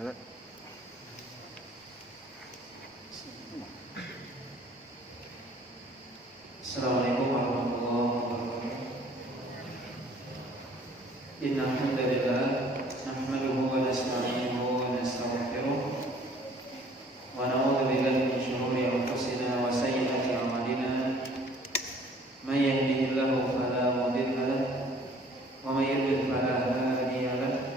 Assalamualaikum warahmatullahi wabarakatuh. Innal hamdalillah nahmaduhu wa nasta'inuhu wa nastaghfiruh wa na'udzu billahi min shururi anfusina wa sayyiati a'malina. May yahdihillahu fala mudilla lahu wa may yudlil fala hadiya lahu.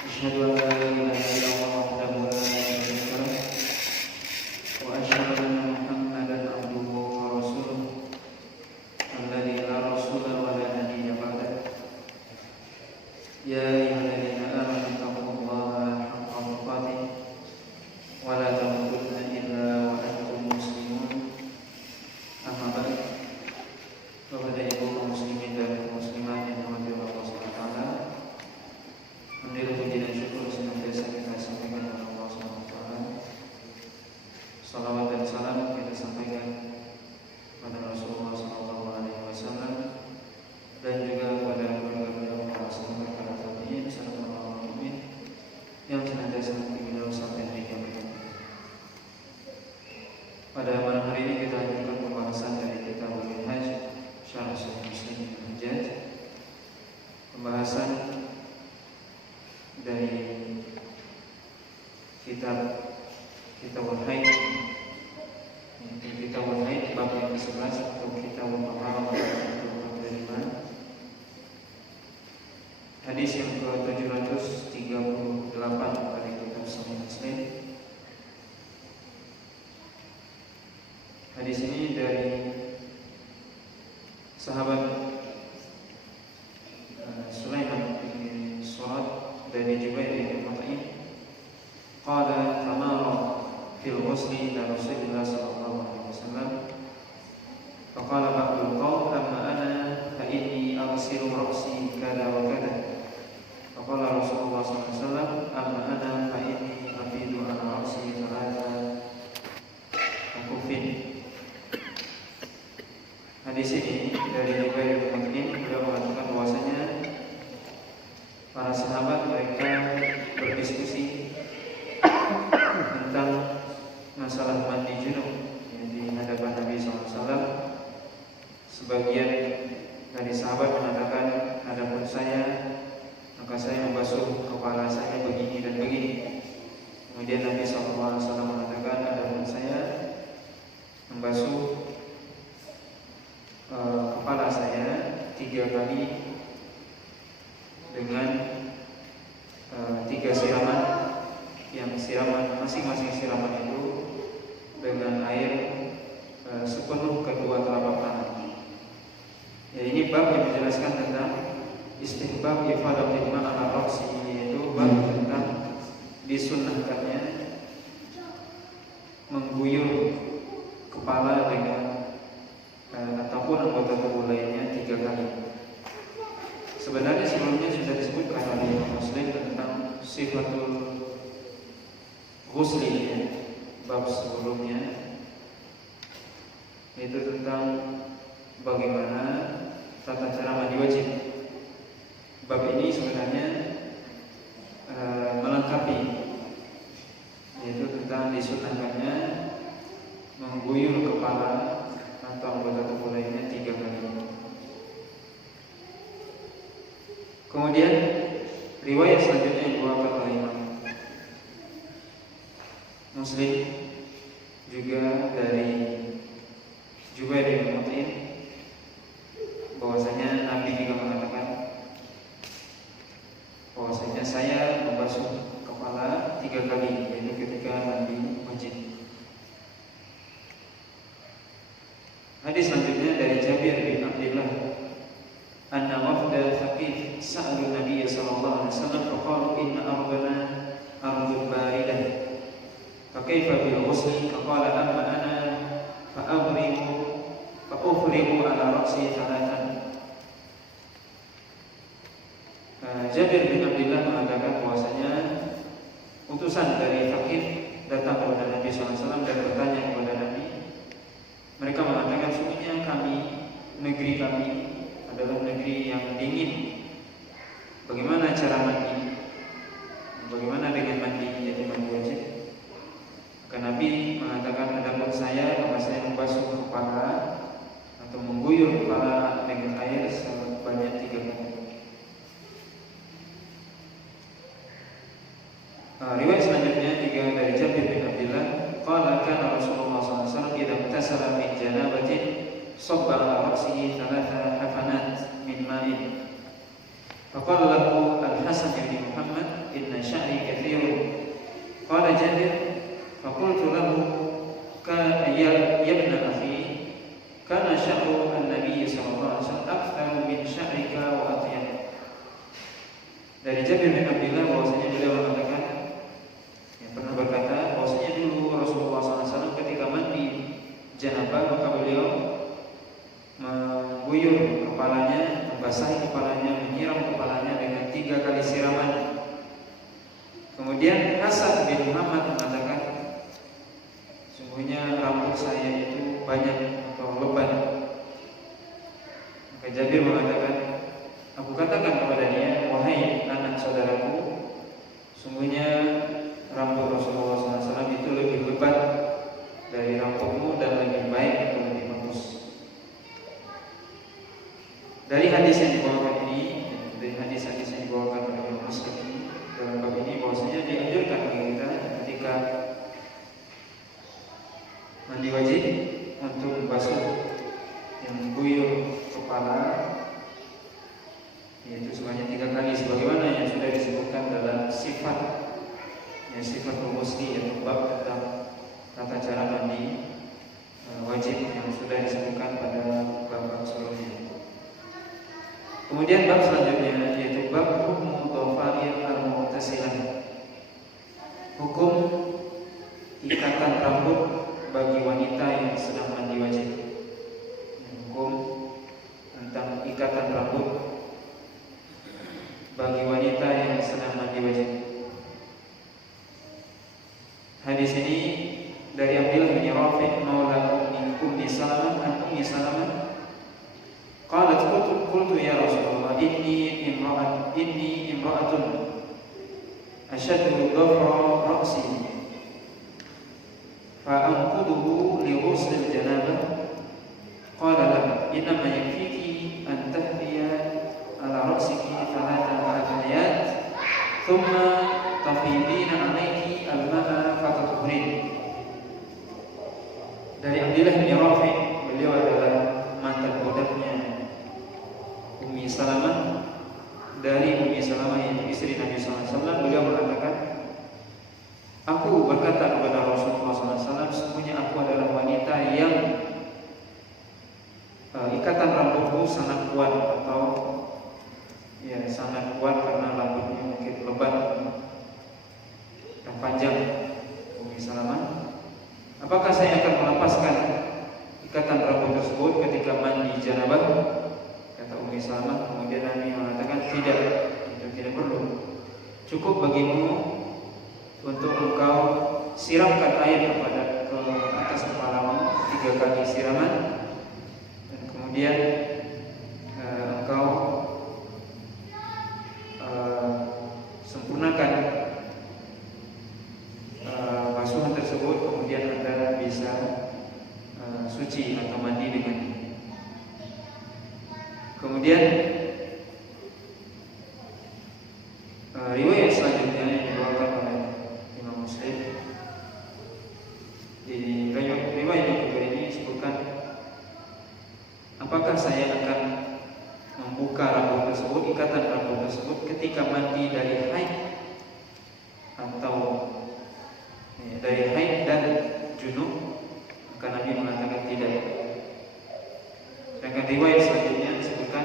Asyhadu an la ilaha illallah wahdahu la syarika lahu wa asyhadu anna Muhammadan abduhu wa rasuluh alladzi la rasula wa la nabiyya ba'dahu. Ya ayyuhalladzina amanu taqullaha haqqa tuqatih wa la tamutunna illa wa antum muslimun. Amma ba'd. Kepada ibu kaum muslimin dan muslimat yang dirahmati Allah Subhanahu wa taala, alhamdulillah puji dan syukur senantiasa kita sampaikan kepada Allah Subhanahu wa taala. Salawat dan salam kita sampaikan kepada Rasulullah sallallahu alaihi wasallam dan juga kepada keluarga beliau, para sahabat, para tabi'in serta orang mukmin yang senantiasa mengikuti beliau sampai hari kiamat. Pada malam hari ini kita lanjutkan pembahasan dari kitab Al-Minhaj Syarah Sahih Muslim Al-Hajjaj. Pembahasan dari kitab Al-Haid, kitab Al-Haid bab yang ke-11 atau kitab Al-Taharah bab yang ke-45. Hadis yang ke-738 dari kitab Sahih Muslim. Hadis ini dari sahabat Sulaiman bin Surad dari Jubair bin Mut'im. Qala tamara fil ghusli ila Rasulillah sallallahu alaihi wasallam. Faqala ba'dul qaum amma ana fa inni aghsilu ra'si kada wa kada. Faqala Rasulullah sallallahu alaihi wasallam amma ana fa inni afidu ala ra'si thalatha akufin. Hadis ini dari Jubair bin Mut'im, beliau mengatakan bahwasanya para sahabat mereka berdiskusi tentang masalah mandi junub di hadapan Nabi SAW. Sebagian dari sahabat mengatakan, adapun saya, maka saya membasuh kepala saya begini dan begini. Kemudian Nabi SAW mengatakan, adapun saya membasuh kepala saya 3 kali dengan 3 siraman, yang siraman masing-masing siraman itu dengan air sepenuh kedua telapak tangan. Ya, ini bab yang menjelaskan tentang istihbab ifadatul ma' ala ra'si, yaitu bab tentang disunnahkannya mengguyur kepala dengan ataupun anggota tubuh lainnya 3 kali. Sebenarnya sebelumnya sudah disebutkan oleh Imam Muslim tentang sifatul ghusli, bab sebelumnya, yaitu tentang bagaimana tata cara mandi wajib. Bab ini sebenarnya melengkapi, yaitu tentang disunnahkannya mengguyur kepala atau anggota tubuh lainnya 3 kali. Kemudian riwayat selanjutnya yang dibawakan oleh Imam Muslim juga dari Jubair bin Mut'im, bahwasanya Nabi juga mengatakan bahwasanya saya membasuh kepala 3 kali, yaitu ketika mandi wajib. Hadis selanjutnya dari Jabir bin Abdullah, anna wafda Thaqif sa'alu Nabi sallallahu alaihi wasallam faqalu inna ardana ardun baridah fa kaifa bil ghusli, faqala amma ana fa ufrigu ala ra'si thalathan. Jabir bin Abdullah mengatakan bahwasanya utusan dari Thaqif datang kepada Nabi sallallahu alaihi wasallam dan bertanya kepada Nabi. Mereka mengatakan, sungguhnya negeri kami adalah negeri yang dingin. Bagaimana cara mandi? Bagaimana dengan riwayat selanjutnya juga dari Jabir bin Abdullah, qala kana Rasulullah sallallahu alaihi wasallam idza iktasala min janabatin sabba ala ra'sihi thalatha hafanat min ma'in. Faqala lahu Al-Hasan bin Muhammad, inna sya'ri katsirun. Qala Jabir, faqultu lahu ya ibn akhi, kana sya'ru an-nabiy sallallahu alaihi wasallam aktsaru min sya'rika wa atyab. Dari Jabir bin Abdullah bahwasanya beliau mengatakan, pernah berkata bahwasanya dulu Rasulullah SAW ketika mandi janabah maka beliau mengguyur kepalanya, membasahi kepalanya, menyiram kepalanya dengan 3 kali siraman. Kemudian Hasan bin Muhammad mengatakan, sungguhnya rambut saya itu banyak atau lebat. Maka Jabir mengatakan, aku katakan kepada dia, wahai anak saudaraku, sungguhnya rambut Rasulullah SAW itu lebih lebat dari rambutmu dan lebih baik atau lebih bagus. Dari hadis yang dibawakan ini, dari hadis-hadis yang dibawakan oleh Imam Muslim ini, dalam bab ini bahwasanya dianjurkan bagi kita ketika mandi wajib untuk membasuh yang mengguyur kepala, yaitu sebanyak 3 kali sebagaimana yang sudah disebutkan dalam sifat musli, yaitu bab tentang tata cara mandi wajib yang sudah disebutkan pada bab sebelumnya. Kemudian bab selanjutnya yaitu bab hukum dhafair al-mu'tasilah, hukum ikatan rambut bagi wanita yang sedang mandi wajib. Hukum tentang ikatan rambut bagi wanita yang sedang mandi wajib. Hadis ini dari Abdullah bin Rafi' maula Ummi Salamah an Ummi Salamah qalat qultu ya Rasulullah inni imra'atun ashaddu dhafra ra'si fa anquduhu li ghusl al-janabah. Qala la innama yakfiki an tahfiya ala ra'siki thalatha hafayat thumma tafidina alayki al-ma'a fatatuhrin. Dari Abdullah bin Rafi', beliau adalah mantan budaknya Ummi Salamah. Dari Ummi Salamah yang istri Nabi SAW, beliau mengatakan, aku berkata kepada Rasulullah SAW, sesungguhnya aku adalah wanita yang ikatan rambutku sangat kuat, atau ya sangat kuat karena rambutnya mungkin lebat dan panjang. Ummi Salamah, apakah saya akan melepaskan ikatan rambut tersebut ketika mandi janabah? Kata Ummi Salamah. Kemudian Nabi mengatakan, tidak, itu tidak perlu. Cukup bagimu untuk engkau siramkan air ke atas kepalamu 3 kali siraman, dan kemudian engkau sempurnakan basuhan tersebut, kemudian Anda bisa suci atau mandi dengannya. Kemudian riwayat selanjutnya yang dibawakan oleh Imam Muslim, di riwayat yang kedua ini disebutkan, apakah saya akan membuka rambut tersebut, ikatan rambut tersebut ketika mandi dari haid atau dari haid dan junub? Maka Nabi mengatakan tidak. Sedangkan riwayat selanjutnya disebutkan,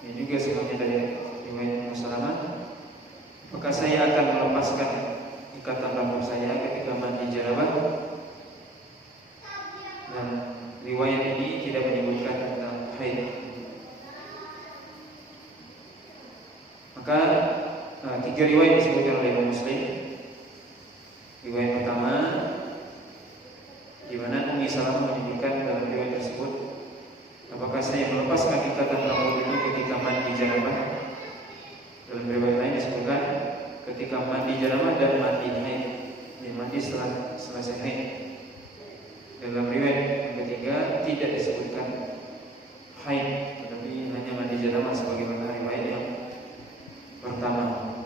ini juga semuanya dari riwayat Ummu Salamah, maka saya akan melepaskan ikatan rambut saya ketika mandi janabah. Dan riwayat ini tidak menyebutkan tentang haid. Maka 3 riwayat disebutkan oleh Imam Muslim. Riwayat pertama, di mana Ummi Salamah menyebutkan dalam riwayat tersebut, apakah saya melepaskan ikatan rambut itu ketika mandi janabah? Dalam riwayat lain disebutkan ketika mandi janabah dan mandi haid, mandi setelah selesai haid. Dalam riwayat yang ketiga tidak disebutkan haid, tetapi hanya mandi janabah sebagaimana riwayat yang pertama.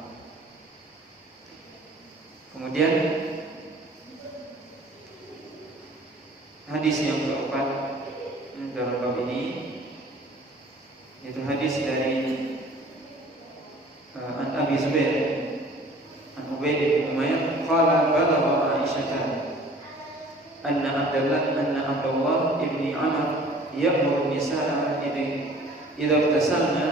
Kemudian hadis yang keempat dalam bab ini yaitu hadis dari An Abi Zubair An Ubaid bin Umair qala balagha Aisyah anna Abdullah ibni Amr ya'muru nisaa idza iktasalna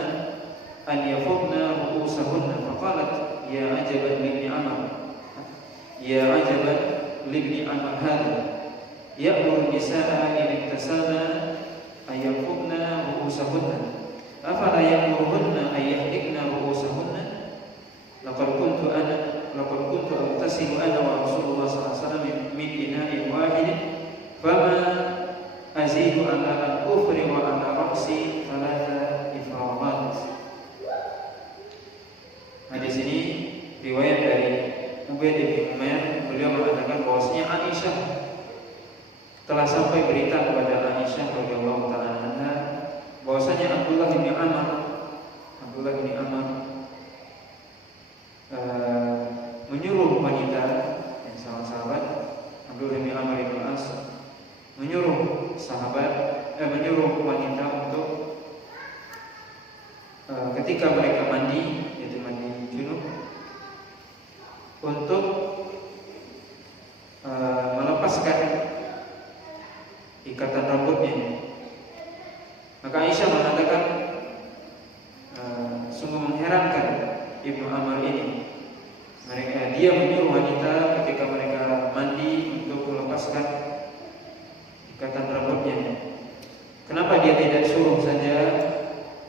an yafudna ru'usahunna faqalat ya ajaban libni Amr hadha ya'muru nisaa idza iktasalna an yafudna ru'usahunna afala ya'muruhunna an yahdikna ru'usahunna laqad kuntu aghtasilu ana wa Rasulullah sallallahu alaihi wasallam min ina'in wahid fama azidu ala al-kufri wa ala ra'si thalatha ifradat. Hadis ini riwayat dari Ubaid bin Umair. Beliau mengatakan bahwasanya Aisyah telah sampai berita kepada Aisyah radhiyallahu taala anha bahwasanya Abdullah bin Amr menyuruh wanita yang sahabat Abdullah bin Amr bin As menyuruh wanita untuk ketika mereka mandi, yaitu mandi junub, untuk melepaskan ikatan rambutnya. Maka Aisyah mengatakan sungguh mengherankan Ibnu Amr ini. Dia menyuruh wanita ketika mereka mandi untuk melepaskan ikatan rambutnya. Kenapa dia tidak suruh saja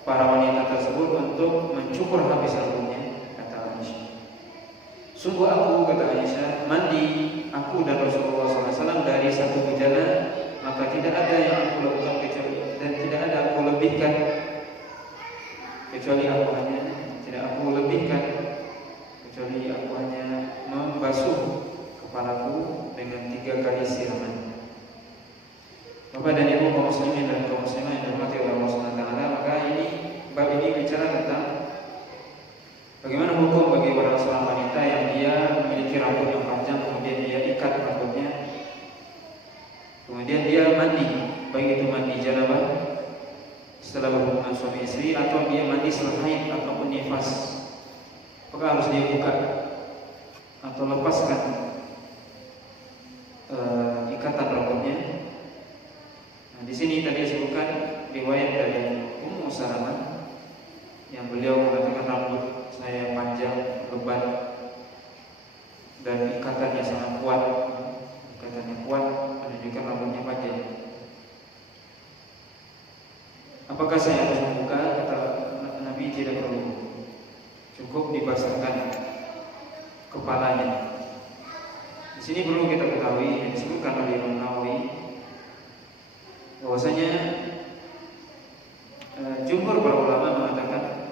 para wanita tersebut untuk mencukur habis rambutnya? Kata Aisyah. Sungguh aku, kata Aisyah, mandi aku dan Rasulullah SAW dari satu bejana, maka tidak ada yang aku lakukan kecuali, dan tidak ada aku lebihkan kecuali aku hanya membasuh kepalaku dengan 3 kali siraman. Bapak dan Ibu kaum muslimin dan kaum muslimah yang dirahmati oleh Allah Subhanahu wa taala, maka bab ini bicara tentang bagaimana hukum bagi seorang wanita yang dia memiliki rambut yang panjang, kemudian dia ikat rambutnya, kemudian dia mandi, baik itu mandi janabah setelah berhubungan suami istri atau dia mandi setelah haid ataupun nifas. Apakah harus dia buka atau lepaskan ikatan rambutnya? Nah, di sini tadi disebutkan riwayat dari Ummu Salamah yang beliau mengatakan rambut saya panjang, lebat, dan ikatannya sangat kuat. Ikatannya kuat, menunjukkan rambutnya panjang. Apakah saya harus membuka? Kata Nabi, tidak perlu. Cukup dibasahkan kepalanya. Di sini perlu kita ketahui yang disebutkan oleh Imam Nawawi bahwasanya jumhur para ulama mengatakan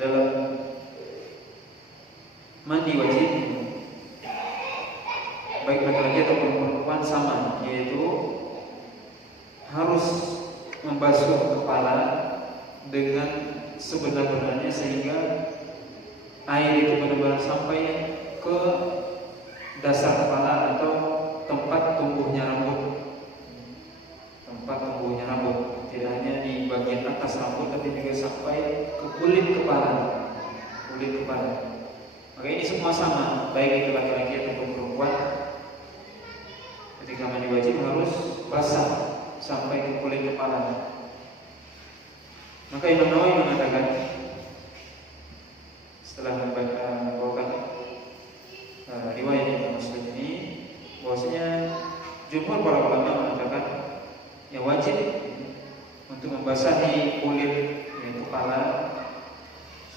dalam mandi wajib baik laki-laki ataupun perempuan sama, yaitu harus membasuh kepala dengan sebenar-benarnya sehingga air itu benar-benar sampai ke dasar kepala atau tempat tumbuhnya rambut. Tidak hanya di bagian atas rambut, tapi juga sampai ke kulit kepala. Maka ini semua sama, baik itu laki-laki ataupun perempuan. Ketika mandi wajib harus basah sampai ke kulit kepala. Maka Imam Nawawi mengatakan setelah membawakan riwayat Imam Muslim ini, bahwasanya jumhur para ulama mengatakan yang wajib untuk membasahi kulit kepala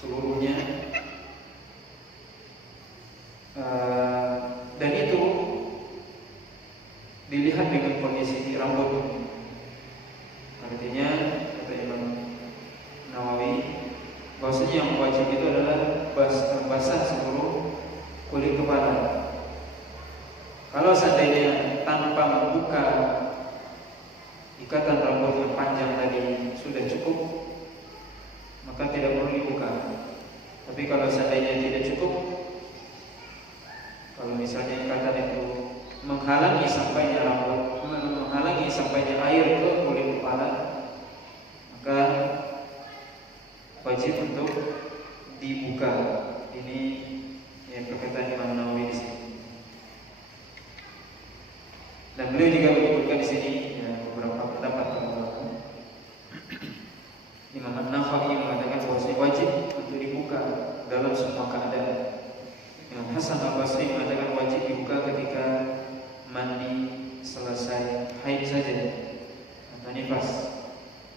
seluruhnya, dan itu dilihat dengan kondisi rambut. Artinya kata Imam Nawawi bahwasanya yang wajib itu adalah basah seluruh kulit kepala. Kalau seandainya tanpa membuka ikatan rambut yang panjang tadi sudah cukup, maka tidak perlu dibuka. Tapi kalau seandainya tidak cukup, misalnya ikatan itu menghalangi sampainya rambut, menghalangi sampainya air ke kulit kepala, maka wajib untuk dibuka. Ini ya perkataan Imam Nawawi di sini. Dan beliau juga menyebutkan di sini ya, beberapa pendapat ulama. Imam An-Nawawi mengatakan bahwa wajib untuk dibuka dalam semua keadaan. Imam Hasan Al-Basri mengatakan wajib dibuka ketika mandi selesai haid saja atau nifas,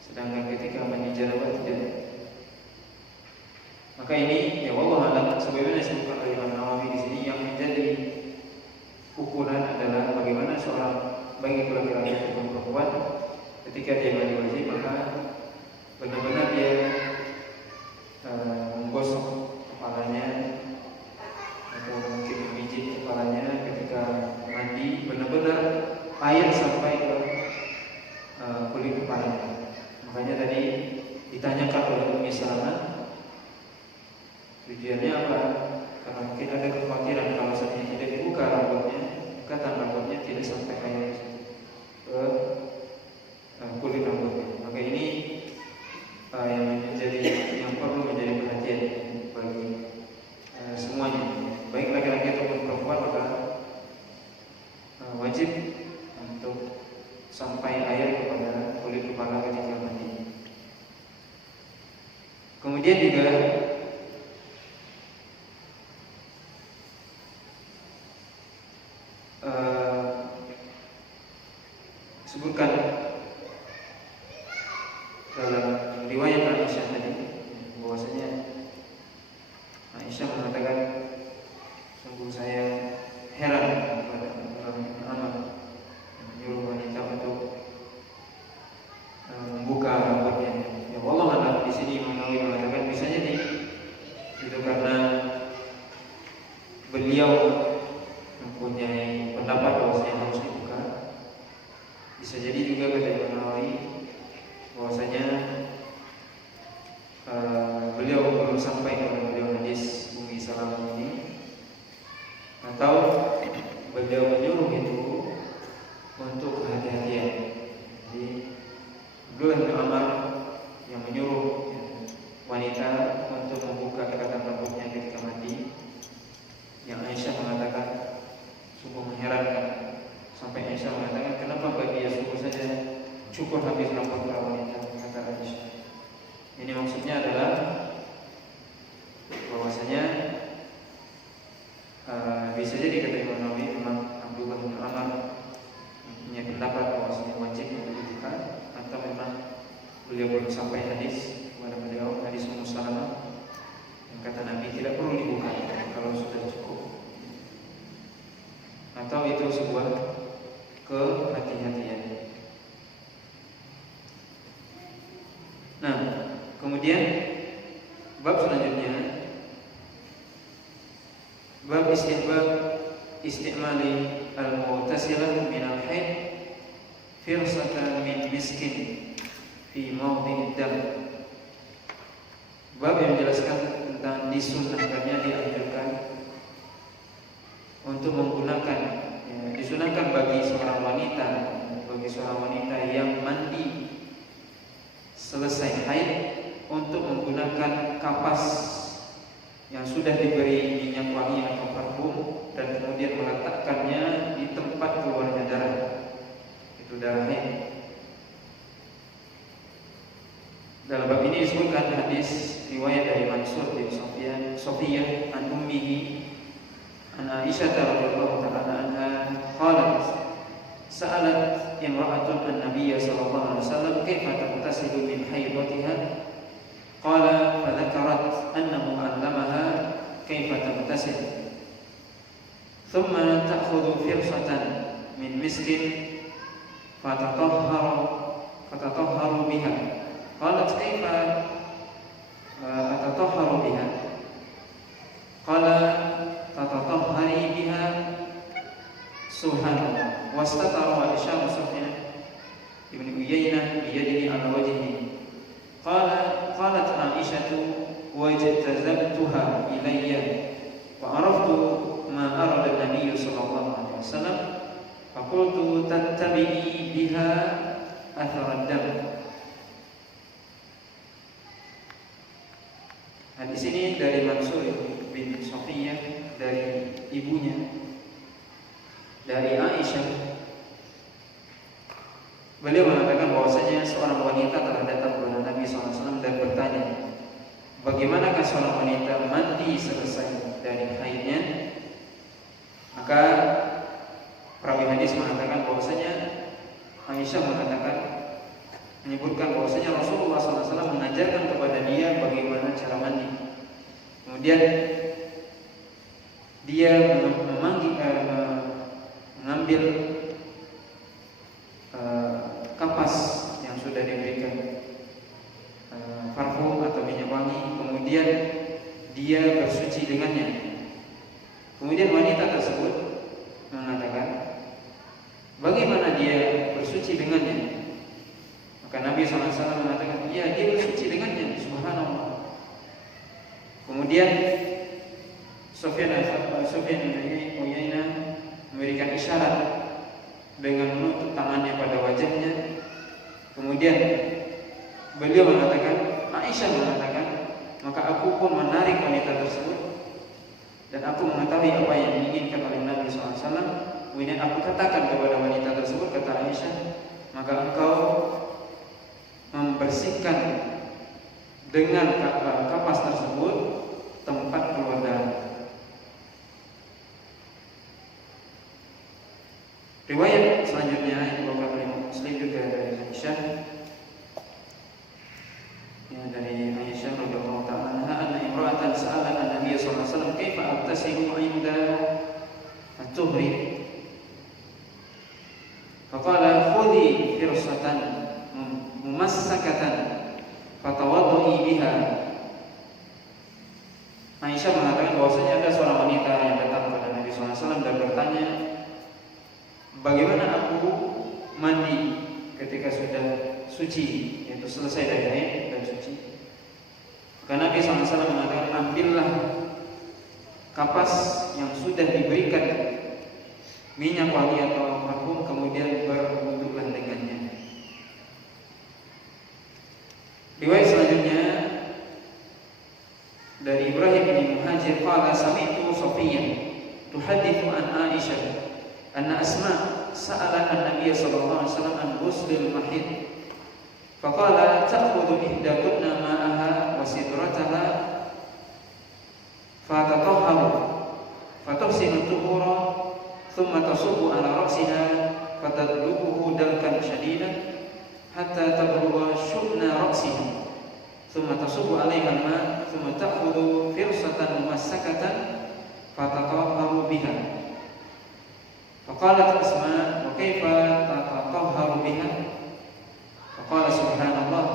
sedangkan ketika mandi janabah tidak. Maka ini ya wallahu a'lam, sebagaimana disebutkan oleh Imam Nawawi di sini, yang menjadi ukuran adalah bagaimana seorang baik itu laki-laki maupun perempuan ketika dia mandi wajib, maka benar-benar dia menggosok kepalanya atau mungkin memijit kepalanya ketika mandi, benar-benar air sampai ke kulit kepalanya. Makanya tadi ditanyakan oleh Ummi Salamah, tujuannya apa? Karena mungkin ada kekhawatiran kalau saja tidak dibuka rambutnya, ikatan rambutnya tidak sampai air ke kulit rambutnya. Maka ini yang perlu menjadi perhatian bagi semuanya, baik laki-laki ataupun perempuan, maka wajib untuk sampai air kepada kulit kepala ketika mandi. Kemudian juga sebutkan dalam riwayat Aisyah tadi bahwasanya Aisyah mengatakan, sungguh saya heran kepada Umar menyuruh wanita untuk membuka rambutnya. Ya Allah a'lam, di sini Imam Nawawi mengatakan bisa jadi itu karena beliau mempunyai pendapat bahwasanya harus dibuka. Bisa jadi juga kata Imam Nawawi bahwasanya beliau belum sampai kepada beliau hadis Ummi Salamah ini, atau beliau menyuruh itu untuk kehati-hatian. Jadi Abdullah bin Umar yang menyuruh wanita untuk membuka ikatan rambutnya ketika mandi, yang Aisyah mengatakan sungguh mengherankan, sampai Aisyah mengatakan kenapa bagi dia sungguh saja cukup habis rambut para wanita, kata Aisyah. Ini maksudnya adalah bahwasanya bisa jadi kata Imam Nawawi memang Abdullah bin Umar punya pendapat bahwasanya wajib untuk dibuka, atau memang beliau belum sampai hadis kepada beliau, hadis Ummu Salamah yang kata Nabi tidak perlu dibuka kalau sudah cukup, atau itu sebuah kehati-hatian. Nah, kemudian bab selanjutnya, bab istihbab istimali al-mu'tasilah min al-haid firsatan min miskin fi mawdhi'id dam. Bab yang menjelaskan tentang disunahkannya, dianjurkan untuk menggunakan, disunahkan bagi seorang wanita yang mandi selesai haid untuk menggunakan kapas yang sudah diberi minyak wangi atau parfum, dan kemudian meletakkannya di tempat keluarnya darah, itu darah haid. Dalam bab ini disebutkan hadis riwayat dari Mansur bin Sofiyah an ummihi an Aisyah radhiyallahu ta'ala anha qalat sa'alat imra'atun an-nabiy sallallahu alaihi wasallam kaifa taghtasilu min haidatiha qala fa dzakarat annahu 'allamaha kaifa taghtasil thumma ta'khudhu firsatan min miskin fatatahharu biha qalat kaifa atatahharu biha qala tatatahhari biha subhanallah wastatara Hisham Sufyan ibn Uyainah biyadihi ala wajhihi qalat Aisyah wajtazabtuha ilayya wa araftu ma arada an-nabiy sallallahu alaihi wasallam faqultu tattabi'i biha athar ad-dam. Hadis ini dari Mansur bin Safiyah dari ibunya dari Aisyah. Beliau mengatakan bahwasanya seorang wanita telah datang kepada Nabi SAW dan bertanya, bagaimanakah seorang wanita mandi selesai dari haidnya? Maka perawi hadis mengatakan bahwasanya Aisyah menyebutkan bahwasanya Rasulullah SAW mengajarkan kepada dia bagaimana cara mandi. Kemudian dia mengambil kapas yang sudah diberikan parfum atau minyak wangi, kemudian dia bersuci dengannya. Kemudian wanita tersebut mengatakan, bagaimana dia bersuci dengannya? Maka Nabi SAW mengatakan, ya, dia bersuci dengannya, subhanallah. Kemudian Sufyan bin Uyainah memberikan isyarat dengan menutup tangannya pada wajahnya. Kemudian beliau mengatakan, Aisyah mengatakan, maka aku pun menarik wanita tersebut dan aku mengetahui apa yang diinginkan oleh Nabi SAW. Kemudian aku katakan kepada wanita tersebut, kata Aisyah, maka engkau membersihkan dengan kapas tersebut tempat keluar darah. Riwayat selanjutnya yang dibawakan oleh Muslim juga dari Aisyah, ya, dari Aisyah radhiyallahu ta'ala anha, anna imra'atan sa'alat an-nabiy sallallahu alaihi wasallam kaifa aghtasilu 'inda at-tuhri. Faqala khudhi firsatan mumassakatan fatawadda'i biha. Aisyah mengatakan bahwasanya ada seorang wanita yang datang kepada Nabi sallallahu alaihi wasallam dan bertanya, bagaimana aku mandi ketika sudah suci, yaitu selesai dari haid dan suci? Maka Nabi SAW mengatakan, ambillah kapas yang sudah diberikan minyak wangi atau parfum, kemudian berwuduklah dengannya. Riwayat selanjutnya dari Ibrahim bin Muhajir qala sami'tu Safiyah tuhadithu an Aisyah anna Asma sa'alat an-nabiy sallallahu alaihi wasallam an ghuslil mahid faqala ta'khudhu ihdakunna ma'aha wa sidrataha fatatahharu fatuhsinu tuhura thumma tasubbu ala ra'siha fatadluquhu dalkan shadidan hatta tablugha syubna ra'siha thumma tasubbu 'alaiha al-ma' thumma ta'khudhu firsatan mumassakatan fatatahharu biha. Faqalat Asma, wa kaifa tatatahharu biha? Faqala subhanallah,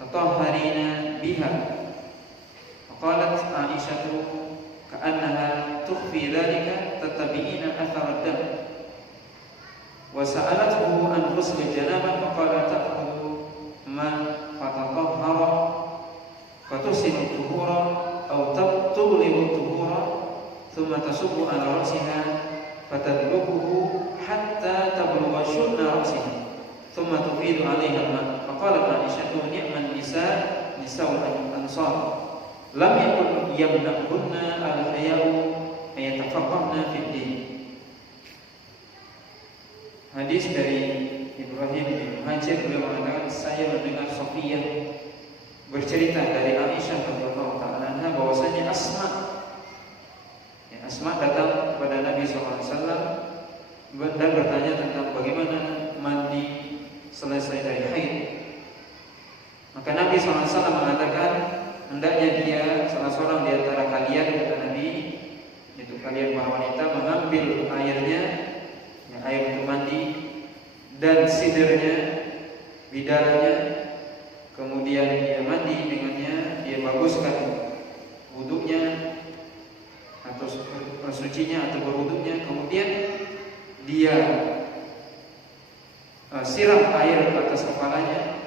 tatahharina biha. Faqalat Aisyah, ka'annaha tukhfi dhalika tattabi'ina athar ad-dam. Wa sa'alathu an ghusl al-janabah faqala ta'khudhu ma fatatahhara fatuhsinu tuhura aw tughlibu tuhura thumma tasubbu ala ra'siha fatadluquhu hatta tablugha syunna ra'siha thumma tufidu 'alaiha al-ma'. Faqalat Aisyah, ni'man nisa' nisa'ul ansar lam yakun yamna'hunna al-haya'u ayatafaqahna fid din. Hadis dari Ibrahim bin Muhajir, beliau mengatakan, saya mendengar Safiyah bercerita dari Aisyah radhiyallahu ta'ala anha bahwasanya Asma datang kepada Nabi SAW dan bertanya tentang bagaimana mandi selesai dari haid. Maka Nabi SAW mengatakan, hendaknya dia, salah seorang di antara kalian, kata Nabi, yaitu kalian para wanita, mengambil airnya, ya, air untuk mandi, dan sidirnya, bidaranya, kemudian dia mandi dengannya, dia baguskan wuduknya atau bersucinya atau berwuduknya, kemudian dia siram air ke atas kepalanya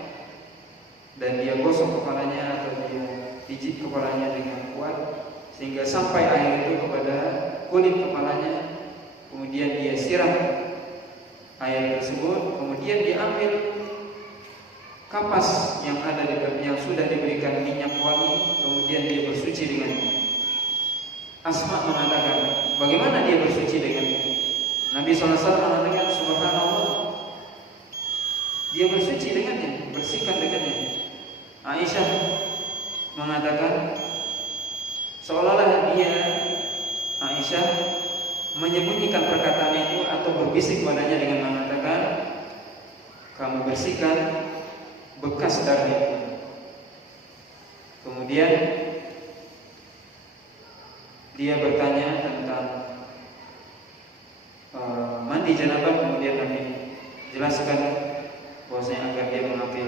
dan dia gosok kepalanya atau dia pijit kepalanya dengan kuat sehingga sampai air itu kepada kulit kepalanya. Kemudian dia siram air tersebut, kemudian diambil kapas yang ada yang sudah diberikan minyak wangi, kemudian dia bersuci dengannya. Asma mengatakan, bagaimana dia bersuci dengannya? Nabi SAW mengatakan, subhanallah, dia bersuci dengannya, bersihkan dengannya. Aisyah mengatakan, seolah-olah Aisyah menyembunyikan perkataan itu atau berbisik padanya dengan mengatakan, kamu bersihkan bekas darah itu. Kemudian dia bertanya tentang mandi janabah. Kemudian Nabi jelaskan bahwasanya agar dia mengambil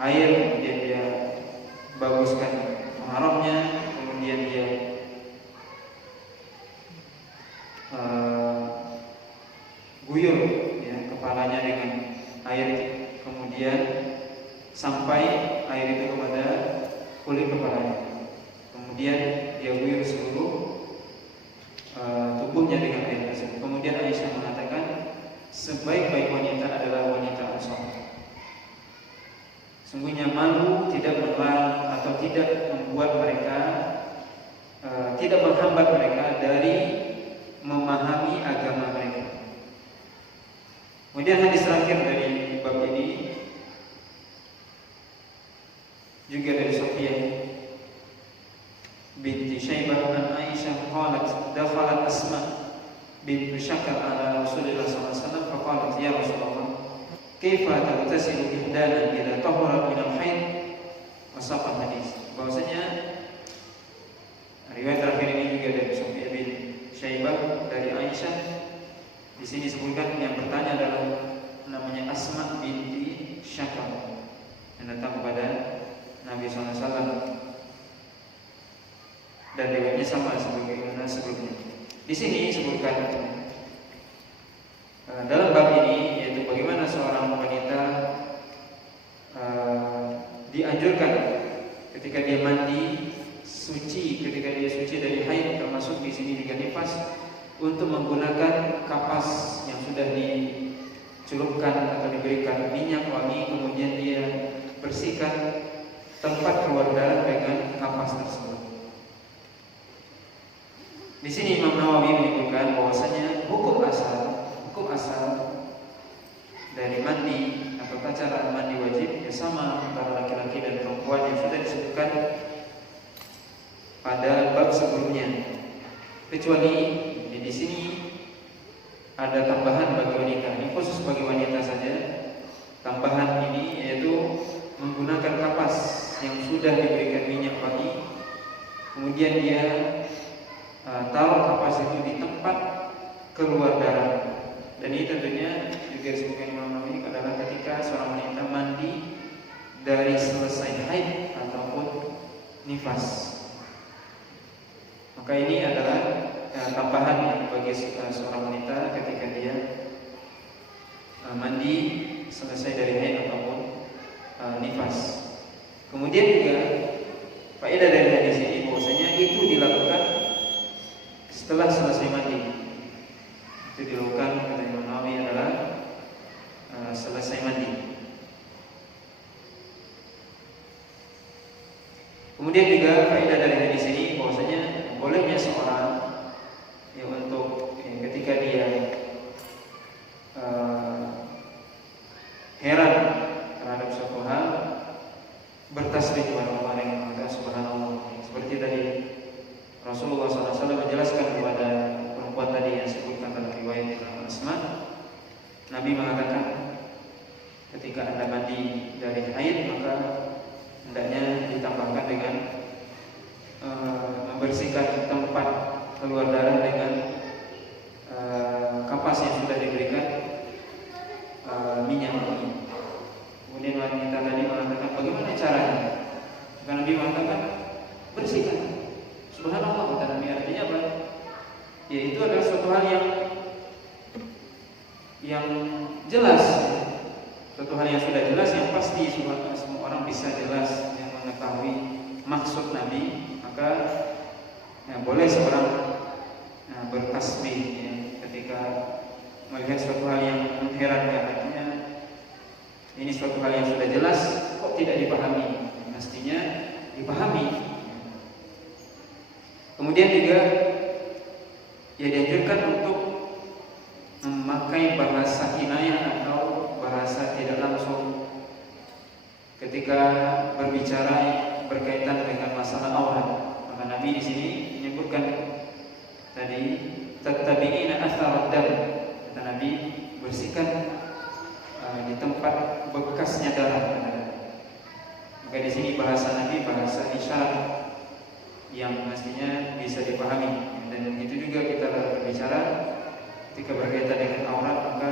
air, kemudian dia baguskan mahramnya, kemudian dia guyur kepalanya dengan air, kemudian sampai air itu kepada kulit kepalanya, kemudian dia guyur seluruh tubuhnya dengan air tersebut. Kemudian Aisyah mengatakan, sebaik-baik wanita adalah wanita Ansar. Sungguhnya malu tidak melarang atau tidak membuat mereka tidak menghambat mereka dari memahami agama mereka. Kemudian hadis terakhir dari bab ini juga dari Sofiyah binti Syaibah an Aisyah qalat dakhalat Asma bint Syakar ala Rasulillah sallallahu alaihi wasallam faqalat ya Rasulullah kaifa taghtasilu ihdana idza tahurat min al-haid wa saqal hadis. Bahwasanya riwayat terakhir ini juga dari Sofiyah bin Syaibah dari Aisyah. Di sini disebutkan yang bertanya adalah namanya Asma binti Syakar yang datang kepada Nabi SAW, dan riwayatnya sama sebagaimana sebelumnya. Di sini disebutkan dalam bab ini, yaitu bagaimana seorang wanita dianjurkan ketika dia mandi suci, ketika dia suci dari haid, termasuk di sini juga nifas, untuk menggunakan kapas yang sudah dicelupkan atau diberikan minyak wangi, kemudian dia bersihkan tempat keluar darah dengan kapas tersebut. Di sini Imam Nawawi menyebutkan bahwasanya hukum asal dari mandi atau cara mandi wajib ya sama antara laki-laki dan perempuan yang sudah disebutkan pada bab sebelumnya, kecuali di sini ada tambahan bagi wanita. Ini khusus bagi wanita saja. Tambahan ini yaitu menggunakan kapas yang sudah diberikan minyak wangi, kemudian dia taruh kapas itu di tempat keluar darah. Dan ini tentunya juga disebutkan Imam Nawawi adalah ketika seorang wanita mandi dari selesai haid ataupun nifas. Maka ini adalah tambahan bagi seorang wanita ketika dia mandi selesai dari haid ataupun nifas. Kemudian juga faedah dari hadis ini bahwasanya itu dilakukan setelah selesai mandi. Itu dilakukan kata Imam Nawawi adalah selesai mandi. Kemudian juga faedah dari hadis ini bahwasanya bolehnya seorang untuk ketika dia heran terhadap suatu hal bertasbih kepada Allah dengan mengatakan subhanallah. Seperti tadi Rasulullah SAW menjelaskan kepada perempuan tadi yang disebutkan dalam riwayat Asma, Nabi mengatakan ketika Anda mandi dari haid maka hendaknya ditambahkan dengan membersihkan tempat keluar darah dengan kapas yang sudah diberikan minyak wangi. Kemudian wanita tadi mengatakan bagaimana caranya? Maka Nabi mengatakan bersihkan. Subhanallah, kata Nabi. Artinya apa? Ya itu adalah suatu hal yang jelas, suatu hal yang sudah jelas, yang pasti semua orang bisa jelas yang mengetahui maksud Nabi. Maka melihat suatu hal yang mengherankan, artinya ini suatu hal yang sudah jelas kok tidak dipahami, mestinya dipahami. Kemudian juga ya dianjurkan untuk memakai bahasa kinayah atau bahasa tidak langsung ketika berbicara berkaitan dengan masalah aurat. Maka Nabi di sini menyebutkan tadi tattabi'ina atharad dam, kata Nabi, bersihkan di tempat bekasnya darah. Maka di sini bahasa Nabi bahasa isyarat yang mestinya bisa dipahami. Dan begitu juga kita berbicara ketika berkaitan dengan aurat, maka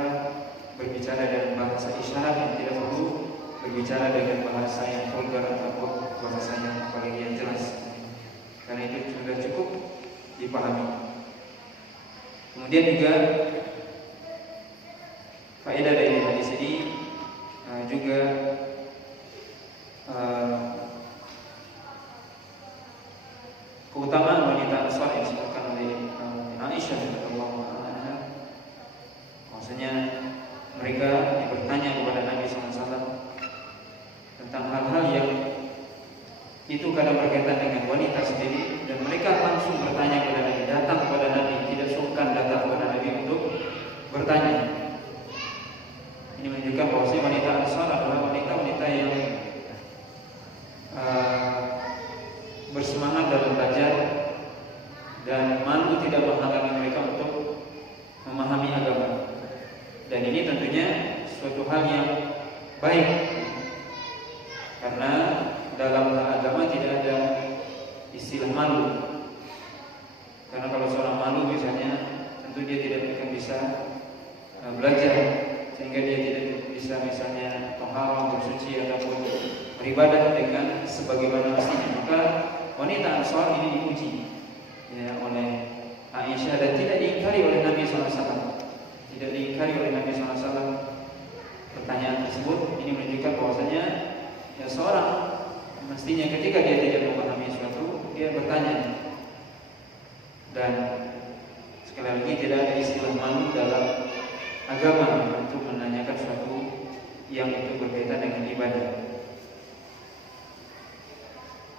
berbicara dengan bahasa isyarat yang tidak perlu berbicara dengan bahasa yang vulgar ataupun bahasa yang paling yang jelas, karena itu sudah cukup dipahami. Kemudian juga faedah dari hadis ini juga keutamaan wanita Ansar yang disebutkan oleh Aisyah radhiyallahu anha, maksudnya mereka yang bertanya kepada Nabi SAW tentang hal-hal yang itu kadang berkaitan dengan wanita sendiri, dan mereka langsung bertanya kepada Nabi, datang kepada Nabi, tidak sungkan datang kepada Nabi untuk bertanya. Ini menunjukkan bahwasanya wanita Ansar adalah wanita-wanita yang bersemangat dalam belajar dan malu tidak menghalangi mereka untuk memahami agama. Dan ini tentunya suatu hal yang baik, karena dalam agama tidak ada istilah malu. Karena kalau seorang malu misalnya, tentu dia tidak akan bisa belajar, sehingga dia tidak bisa misalnya tohara, bersuci ataupun beribadah dengan sebagaimana mestinya. Maka wanita Ansar ini dipuji ya oleh Aisyah dan tidak diingkari oleh Nabi SAW. Tidak diingkari oleh Nabi SAW pertanyaan tersebut. Ini menunjukkan bahwasanya ya seorang mestinya ketika dia tidak memahami sesuatu, dia bertanya. Dan sekali lagi tidak ada istilah malu dalam agama untuk menanyakan sesuatu yang itu berkaitan dengan ibadah.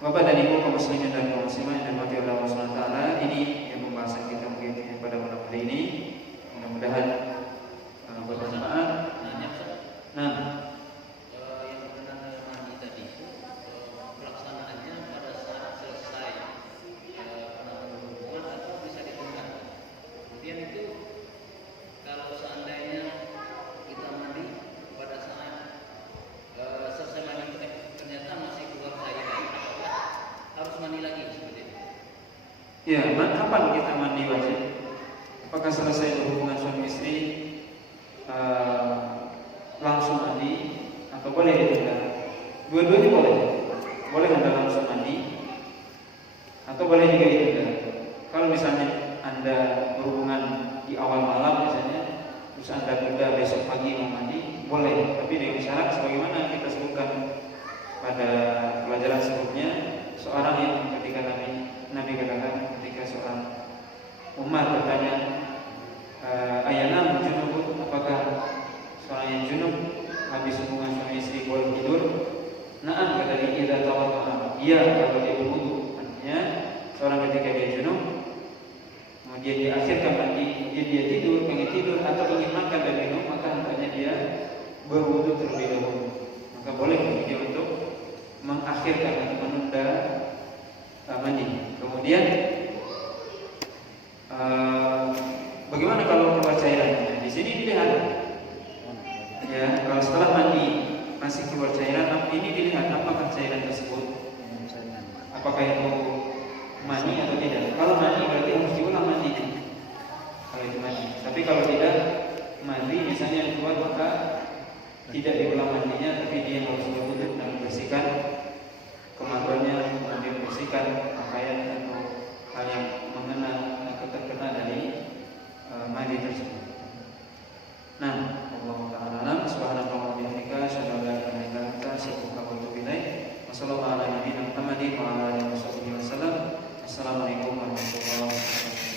Bapak dan Ibu kaum muslimin dan kaum muslimah yang dirahmati Allah Subhanahu wa taala, ini yang pembahasan kita mungkin pada malam hari ini. Mudah-mudahan bermanfaat. Nah, yang berkenaan dengan mandi tadi itu pelaksanaannya pada saat selesai penanganan hubungan atau bisa ditunda. Kemudian itu kalau seandainya kita mandi pada saat selesai mandi ternyata masih keluar cairan, harus mandi lagi seperti itu. ya, kapan kita mandi wajib? Apakah selesai hubungan suami istri langsung mandi atau boleh ditunda? Dua-duanya boleh. Boleh Anda langsung mandi atau boleh juga ditunda. Kalau misalnya Anda berhubungan di awal malam misalnya, terus Anda tunda besok pagi mau mandi, boleh. Tapi dengan syarat sebagaimana kita sebutkan pada pelajaran sebelumnya, seorang yang ketika Nabi katakan ketika seorang Umar bertanya, ayana junub, apakah seorang yang junub habis hubungan suami istri boleh tidur? Na'am, kata dia, idza tawadda'a. Iya, kalau dia berwudu. Artinya seorang ketika dia junub, kemudian dia akhirkan mandi, kemudian dia tidur, pengen tidur atau ingin makan dan minum, maka hendaknya dia berwudu terlebih dahulu. Maka boleh dia untuk mengakhirkan atau menunda mandi. Kemudian bagaimana kalau keluar cairan? Di sini dilihat ya, kalau setelah mandi masih keluar cairan, ini dilihat apakah cairan tersebut apakah itu mani atau tidak. Kalau mani berarti harus diulang mandi. Kalau itu mani. Tapi kalau tidak mandi misalnya keluar, maka tidak diulang mandinya, tapi dia harus berwudu dan membersihkan kemaluannya, kemudian membersihkan pakaian atau hal yang terkena dari mandi tersebut. Nah, Allah Ta'ala alam. Subhanallah wa bihamdika, asyhadu an la ilaha illa anta, astaghfiruka wa atubu ilaik. Wassallallahu ala nabiyyina Muhammadin wa ala alihi wasallam. Assalamualaikum warahmatullahi wabarakatuh.